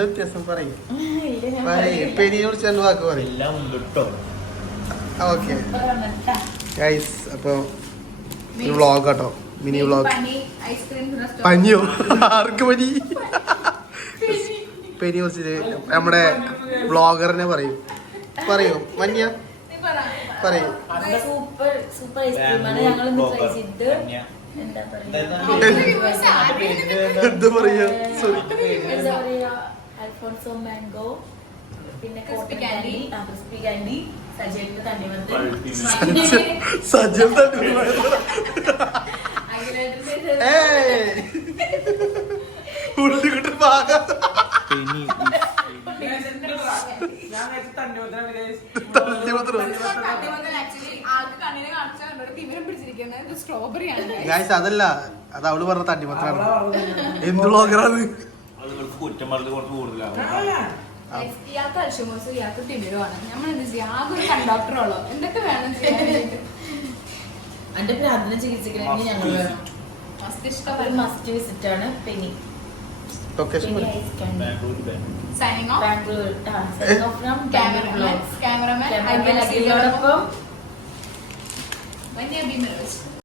വ്യത്യാസം പറയും പെരിയെ കുറിച്ച് രണ്ട് വാക്ക് പറയും. ഓക്കെ ഗൈസ്, അപ്പൊ ഒരു വ്ളോഗ് കേട്ടോ, മിനി വ്ളോഗ്. പനിയോ? ആർക്ക് പനി? പെനി കുറിച്ചിട്ട് നമ്മുടെ വ്ളോഗറിനെ പറയും. പറയൂ മഞ്ഞ, പറയൂ. എന്താ പറയാ? അൽഫോൺസോ മാംഗോ, പിന്നെ ക്രിസ്പി കാൻഡി, സജലിന്റെ തണ്ണിമത്തൻ, സജൽ അതല്ല, അത് അവള് പറഞ്ഞ തണ്ണിമത്തനാണ്. എന്ത് വ്ളോഗറാണ്? ഇയാൾക്ക് അൽഷമോസ്, ഇയാൾക്ക് തിമിരമാണ്. നമ്മൾ എന്ത് ചെയ്യാം? ആകെ ഒരു കണ്ടക്ടറുള്ളൂ. എന്തൊക്കെ വേണം ചെയ്യാനായിട്ട്? എന്റെ പ്രാർത്ഥന ചികിത്സിക്കണമെങ്കിൽ ഞങ്ങൾ വേണം. മസ്റ്റ് വിസിറ്റ് ആണ് പെനി. Signing off Bangalore. ക്യാമറമാൻ അഖിലോടൊപ്പം വലിയ